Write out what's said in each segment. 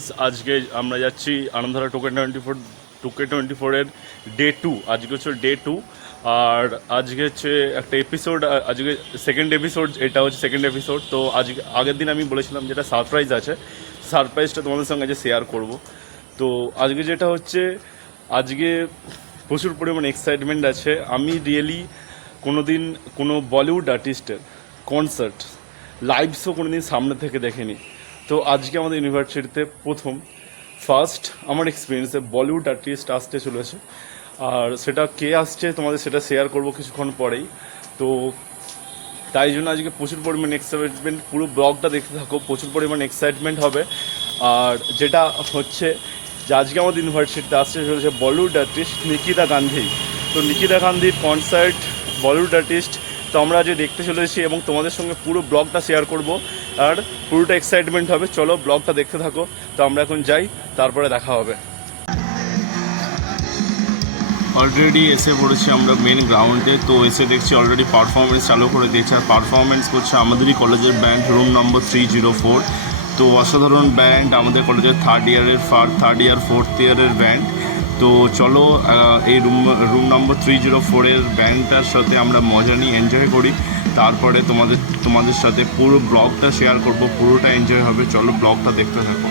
ফ্রেন্ডস, আজকে আমরা যাচ্ছি আনন্দধারা টোকে 24 এর ডে 2। আজকে হচ্ছে ডে 2, আর আজকে হচ্ছে একটা এপিসোড, আজকে সেকেন্ড এপিসোড, এটা হচ্ছে সেকেন্ড এপিসোড। তো আজকে আগের দিন আমি বলেছিলাম যেটা সারপ্রাইজ আছে, সারপ্রাইজটা তোমাদের সঙ্গে আজকে শেয়ার করব। তো আজকে যেটা হচ্ছে, আজকে প্রচুর পরিমাণে এক্সাইটমেন্ট আছে। আমি রিয়েলি কোনোদিন কোনো বলিউড আর্টিস্টের কনসার্ট লাইভ শো কোনোদিন সামনে থেকে দেখিনি। তো আজকে আমাদের ইউনিভার্সিটিতে ফার্স্ট আমার এক্সপিরিয়েন্সে বলিউড আর্টিস্ট আসতে চলেছে, আর সেটা কে আসছে তোমাদের সেটা শেয়ার করব কিছুক্ষণ পরেই। তো তাই জন্য আজকে প্রচুর পরিমাণে এক্সাইটমেন্ট, পুরো ব্লগটা দেখতে থাকো, প্রচুর পরিমাণে এক্সাইটমেন্ট হবে। আর যেটা হচ্ছে যে আজকে আমাদের ইউনিভার্সিটিতে আসতে চলেছে বলিউড আর্টিস্ট নিকিতা গান্ধী। তো নিকিতা গান্ধীর কনসার্ট, বলিউড আর্টিস্ট, তো আমরা আজকে দেখতে চলেছি এবং তোমাদের সঙ্গে পুরো ব্লগটা শেয়ার করব, আর পুরোটা এক্সাইটমেন্ট হবে। চলো ব্লগটা দেখতে থাকো। তো আমরা এখন যাই, তারপরে দেখা হবে। অলরেডি এসে পড়েছি আমরা মেন গ্রাউন্ডে। তো এসে দেখছি অলরেডি পারফরমেন্স চালু করে দিয়েছে, আর পারফরমেন্স করছে আমাদেরই কলেজের ব্যান্ড রুম নম্বর 304। তো অসাধারণ ব্যান্ড, আমাদের কলেজের থার্ড ইয়ার ফোর্থ ইয়ারের ব্যান্ড। তো চলো এই রুম নম্বর 304-এর ব্যান্ডটার সাথে আমরা মজা নিই, এনজয় করি। তারপরে তোমাদের সাথে পুরো ব্লগটা শেয়ার করব, পুরোটা এনজয় হবে। চলো ব্লগটা দেখতে থাকো।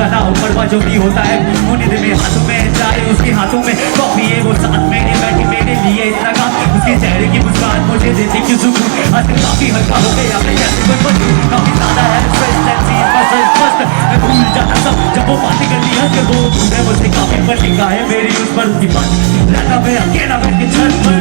गाना ऊपर जो भी होता है मुनिद में हाथों में चाय उसके हाथों में कॉफी है वो साथ मेरे बैठी मेरे लिए इतना काम उसके चेहरे की मुस्कान मुझे देती क्यों सुकून आज काफी हल्का हो गया मैं जैसे कोई बंद काफी ज्यादा है मस्त मैं भूल जाता सब जब वो बातें कर ली हंस के वो है मुझसे काफी पर लिखा है मेरी उस पर उसकी बात रहता मैं अकेला बैठ के छत पर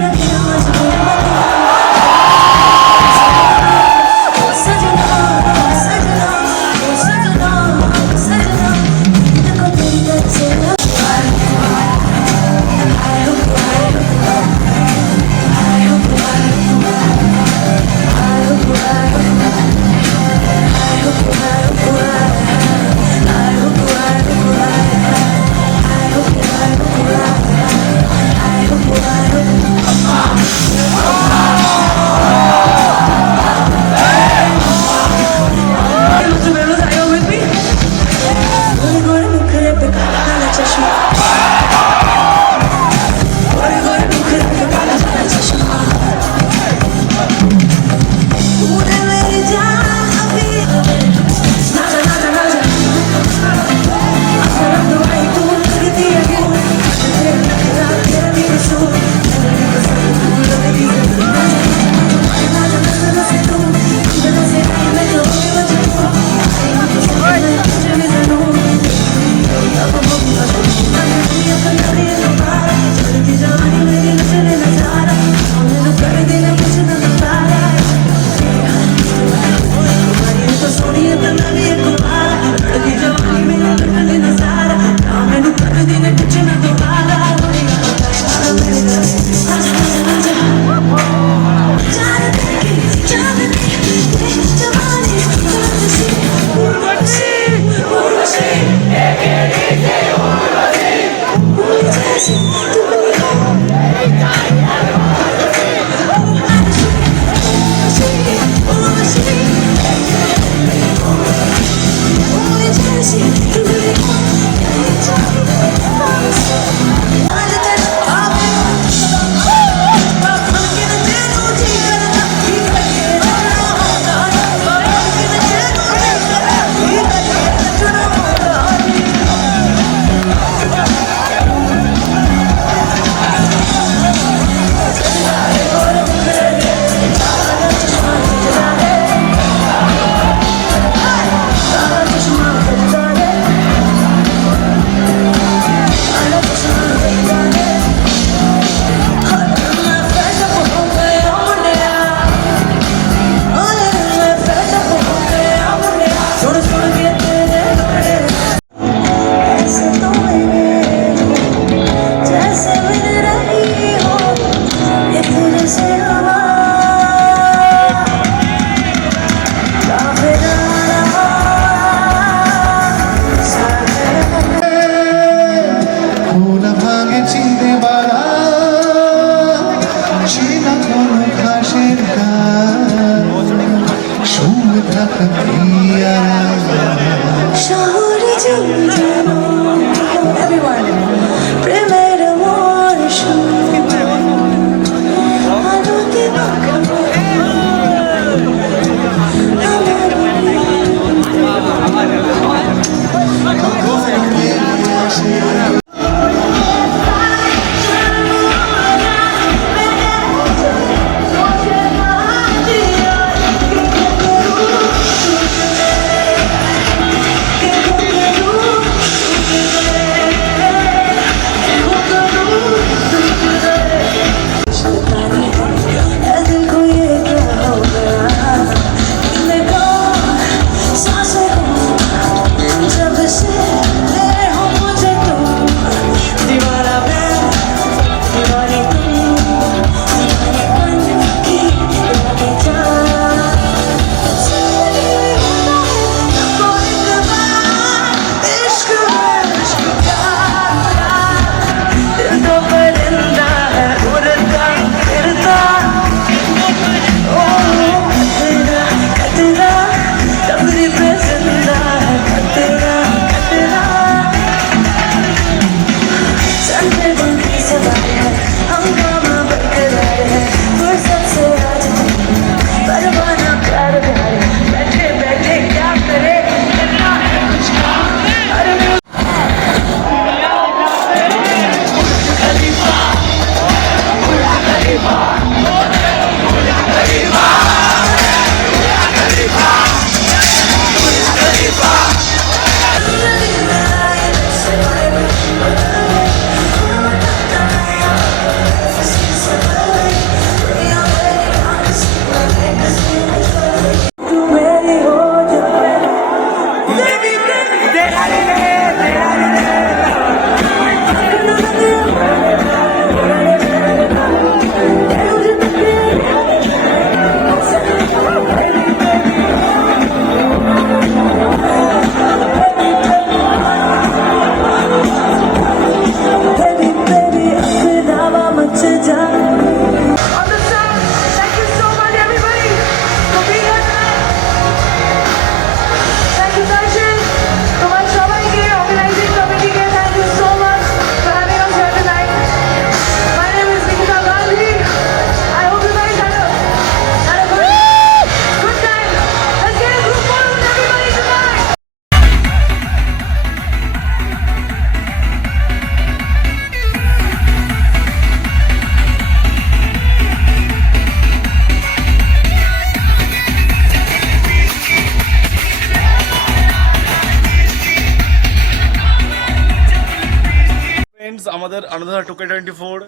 ফ্রেন্ডস, আমাদের আনন্দধারা 2K24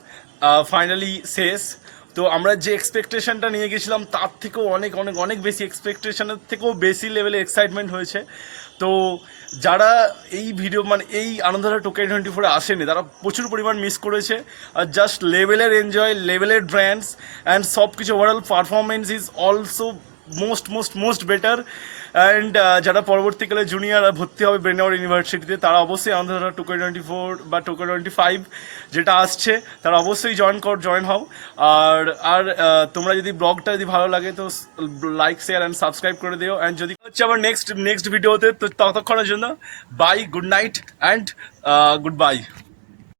ফাইনালি শেষ। তো আমরা যে এক্সপেকটেশনটা নিয়ে গেছিলাম তার থেকেও অনেক অনেক অনেক বেশি, এক্সপেকটেশনের থেকেও বেশি লেভেলে এক্সাইটমেন্ট হয়েছে। তো যারা এই ভিডিও মানে এই আনন্দধারা 2K24 আসেনি তারা প্রচুর পরিমাণ মিস করেছে। আর জাস্ট লেভেলের এনজয়, লেভেলের ড্যান্স অ্যান্ড সব কিছু overall performance is also most better. And যারা পরবর্তীকালে জুনিয়র ভর্তি হবে ব্রেনওয়ার ইউনিভার্সিটিতে তারা অবশ্যই আনন্দধারা 2K24 বা 2K25 যেটা আসছে তারা অবশ্যই জয়েন হও। আর আর তোমরা যদি ব্লগটা যদি ভালো লাগে তো লাইক শেয়ার অ্যান্ড সাবস্ক্রাইব করে দিও। অ্যান্ড যদি হচ্ছে আবার নেক্সট ভিডিওতে, তো ততক্ষণের জন্য bye, good night and good bye.